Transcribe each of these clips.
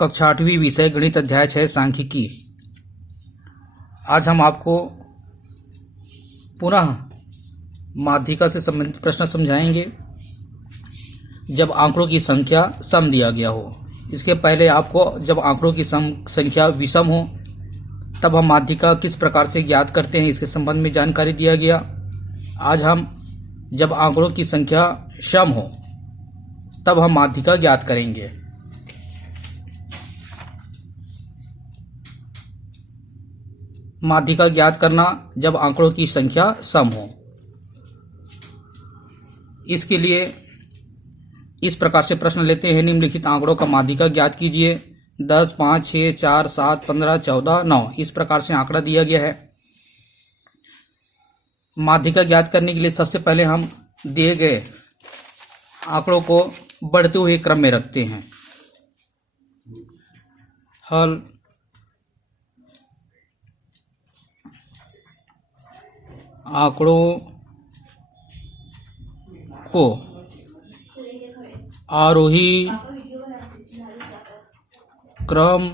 कक्षा 8वीं विषय गणित अध्याय 6 सांख्यिकी। आज हम आपको पुनः माध्यिका से संबंधित प्रश्न समझाएंगे जब आंकड़ों की संख्या सम दिया गया हो। इसके पहले आपको जब आंकड़ों की संख्या विषम हो तब हम माध्यिका किस प्रकार से ज्ञात करते हैं इसके संबंध में जानकारी दिया गया। आज हम जब आंकड़ों की संख्या सम हो तब हम माध्यिका ज्ञात करेंगे। माध्यिका ज्ञात करना जब आंकड़ों की संख्या सम हो। इसके लिए इस प्रकार से प्रश्न लेते हैं। निम्नलिखित आंकड़ों का माध्यिका ज्ञात कीजिए। 10, 5, 6, 4, 7, 15, 14, 9 इस प्रकार से आंकड़ा दिया गया है। माध्यिका ज्ञात करने के लिए सबसे पहले हम दिए गए आंकड़ों को बढ़ते हुए क्रम में रखते हैं। हल आंकड़ों को आरोही क्रम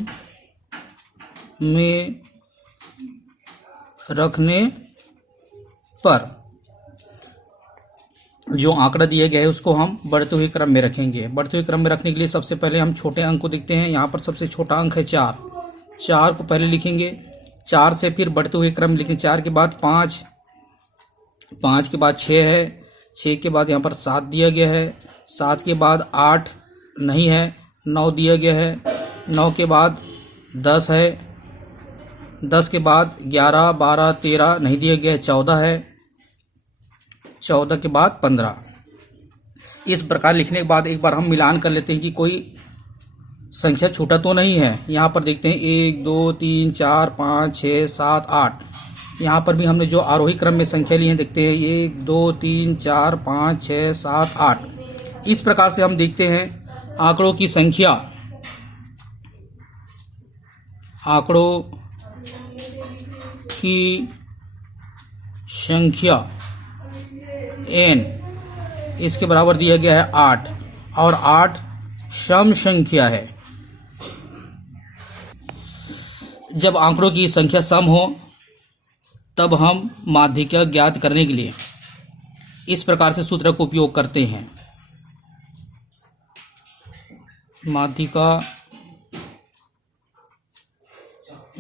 में रखने पर जो आंकड़ा दिया गया है उसको हम बढ़ते हुए क्रम में रखेंगे। बढ़ते हुए क्रम में रखने के लिए सबसे पहले हम छोटे अंक को देखते हैं। यहाँ पर सबसे छोटा अंक है 4। 4 को पहले लिखेंगे। 4 से फिर बढ़ते हुए क्रम लिखेंगे। 4 के बाद 5, 5 के बाद 6 है। 6 के बाद यहाँ पर 7 दिया गया है। 7 के बाद 8 नहीं है। 9 दिया गया है। 9 के बाद 10 है। 10 के बाद 11, 12, 13 नहीं दिया गया है। 14 है। 14 के बाद 15। इस प्रकार लिखने के बाद एक बार हम मिलान कर लेते हैं कि कोई संख्या छूटा तो नहीं है। यहाँ पर देखते हैं 1, 2, 3, 4, 5, 6, 7, 8। यहाँ पर भी हमने जो आरोही क्रम में संख्या ली है देखते हैं 1, 2, 3, 4, 5, 6, 7, 8। इस प्रकार से हम देखते हैं आंकड़ों की संख्या। आंकड़ों की संख्या n इसके बराबर दिया गया है 8 और 8 सम संख्या है। जब आंकड़ों की संख्या सम हो तब हम माध्यिका ज्ञात करने के लिए इस प्रकार से सूत्र का उपयोग करते हैं। माध्यिका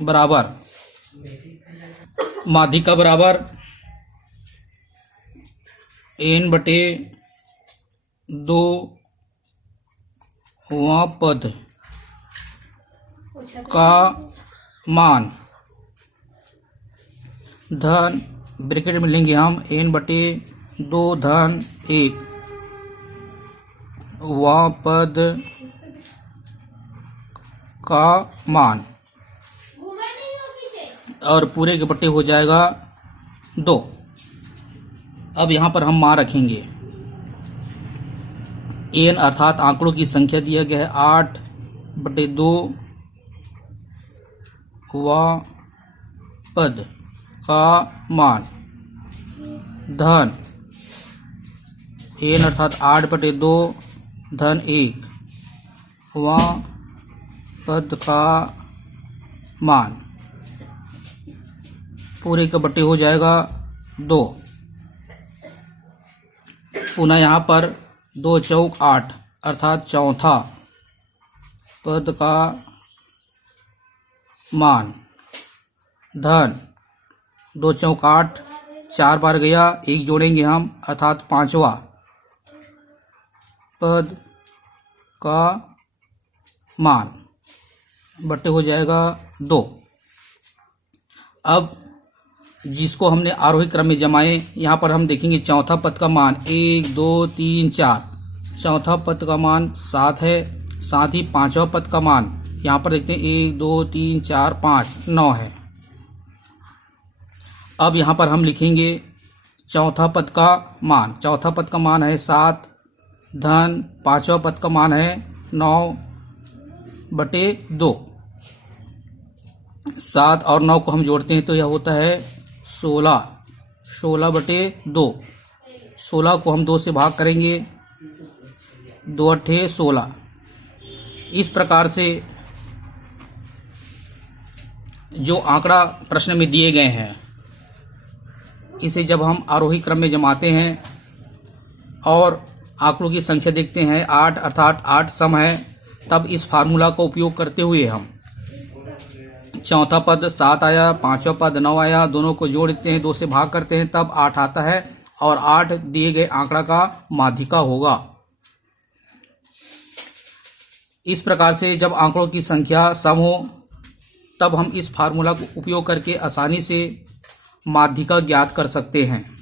बराबर n/2 वां पद का मान धन ब्रैकेट में लेंगे हम n/2 धन 1 वां पद का मान और पूरे के बट्टे हो जाएगा 2। अब यहाँ पर हम मान रखेंगे। n अर्थात आंकड़ों की संख्या दिया गया है 8/2 वां पद का मान धन n अर्थात 8/2 धन 1 वां पद का मान पूरे का बट्टे हो जाएगा 2। पुनः यहाँ पर 2 चौक 8 अर्थात चौथा पद का मान धन 2 चौक 8 4 बार गया, 1 जोड़ेंगे हम अर्थात 5वां पद का मान बट्टे हो जाएगा 2। अब जिसको हमने आरोही क्रम में जमाए यहाँ पर हम देखेंगे चौथा पद का मान 1, 2, 3, 4। चौथा पद का मान 7 है। साथ ही 5वां पद का मान यहाँ पर देखते हैं 1, 2, 3, 4, 5, 9 है। अब यहाँ पर हम लिखेंगे चौथा पद का मान। चौथा पद का मान है 7 धन 5वां पद का मान है 9/2। 7 और 9 को हम जोड़ते हैं तो यह होता है 16। 16/2। 16 को हम 2 से भाग करेंगे, 2 अट्ठे 16। इस प्रकार से जो आंकड़ा प्रश्न में दिए गए हैं इसे जब हम आरोही क्रम में जमाते हैं और आंकड़ों की संख्या देखते हैं 8 अर्थात 8 सम है, तब इस फार्मूला का उपयोग करते हुए हम चौथा पद 7 आया, पांचवा पद 9 आया, दोनों को जोड़ देते हैं, 2 से भाग करते हैं, तब 8 आता है और 8 दिए गए आंकड़ा का माध्यिका होगा। इस प्रकार से जब आंकड़ों की संख्या सम हो तब हम इस फार्मूला को उपयोग करके आसानी से माध्यिका ज्ञात कर सकते हैं।